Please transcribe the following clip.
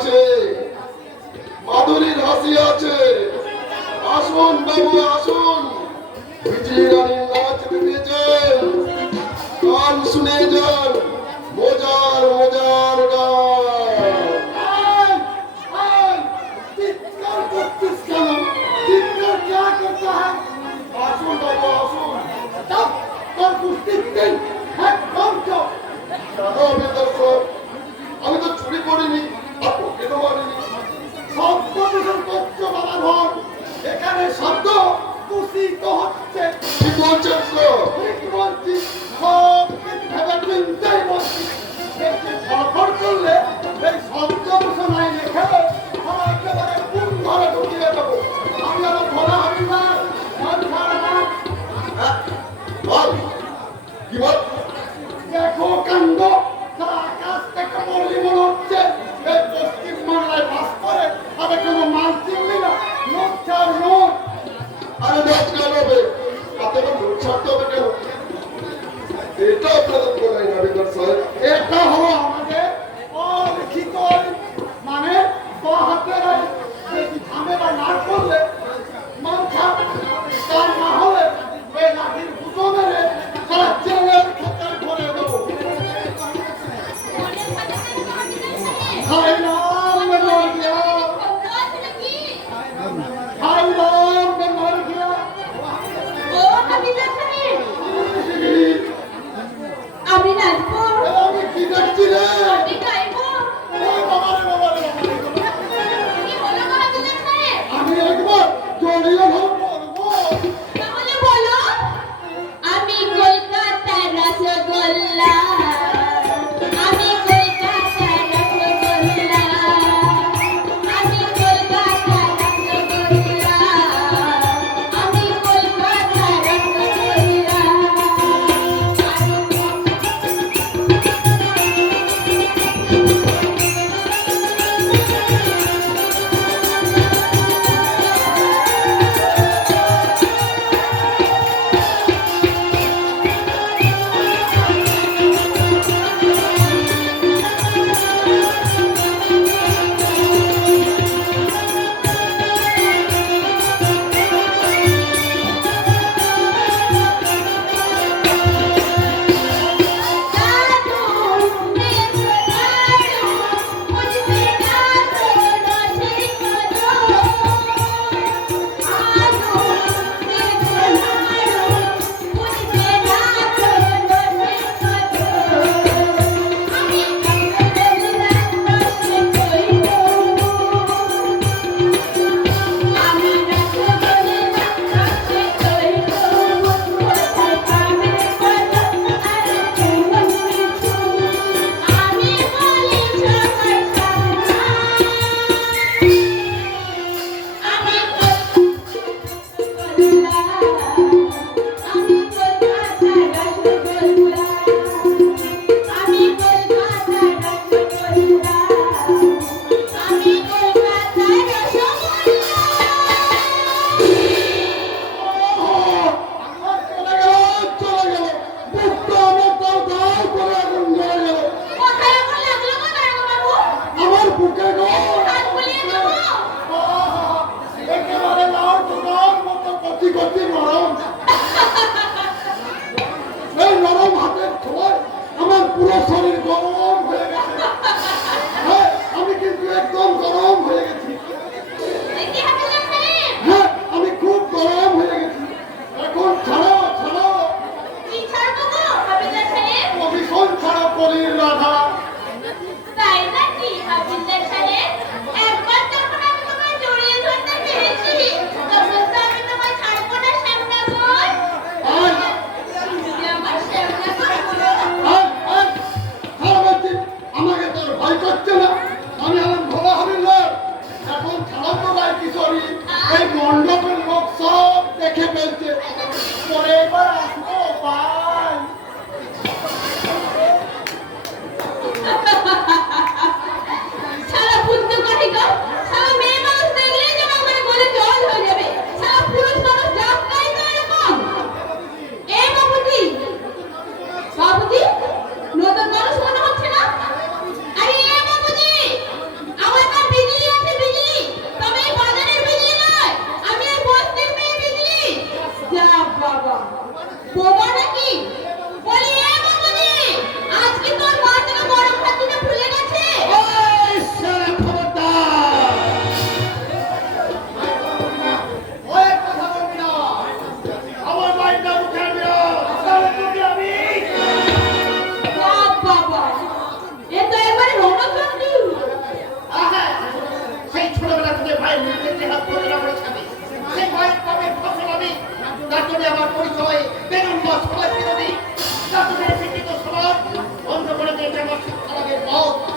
আছে, মাধুরীর হাসি আছে। আসুন বাবু আসুন, বিজয়ী রানীর নাচ দিয়েছেন, গান শুনে যান, মজার মজার গান। চিৎকার করছিস কেন? চিৎকার क्या करता है? আসুন বাবু আসুন, তোর কুস্তির দিন একদম চোখ। আমি তো চুরি করিনি, আর পকেটও মারিনি। শব্দ দূষণ করছো বাবা ধর, এখানে শব্দ দূষিত হচ্ছে। কি বলছেন কি বলছিস? সব ভেবে চিন্তাই বলছি। সফর করলে এই শব্দ দূষণ আইনে খেলে একেবারে কোন ঘরে ঢুকিয়ে দেবো। আমি আমার ঘোরা হবি না, বল কি বল? দেখো কাণ্ড, আকাশ থেকে পড়লি মনে হচ্ছে এই পশ্চিম বাংলায় বাস করে। আরে কোনো মাল চিনলি না? নোট ছাড় নোট। আরে নোট কেন হবে? আপনাকে নোট ছাড়তে হবে কেন? এটা আপনাদের বলাই না বিকাশ সাহেব, এটা হলো আমাদের অলিখিত, মানে হাতের বেশি ঝামেলা না করলে মাল ছাড়, তার না হলে এই লাঠির গুঁতো মেরে সারা জেলের খাতায় ভরে দেবো। हाय राम मैं मर गया, हाय राम मैं मर गया। ओ अभी देखने अभी नाचो, আমি কি দেখছি রে? अभी गाइबो ও বাবা রে বাবা রে, ये बोलो ना अभी देखने। আমি একবার জড়িয়ে ধরবো। তাহলে বলো, আমি কলকাতার রসগোল্লা, আমি কলকাতার রসগোল্লা, আমি কলকাতার রসগোল্লা, আমি কলকাতার রসগোল্লা। নতুন মানুষ মনে হচ্ছে না? আরে এ বাবুজি, আমার বিরুদ্ধে জেহাদ ঘোষণা করেছে আমি। সেই ভয়ের পাপের ফসল আমি। তার জন্য আমার পরিচয় বেরুম্বা সমাজ বিরোধী। জাতিদের শিক্ষিত সমাজ বন্ধ করে দিয়েছে মসজিদ খারাপের পথ।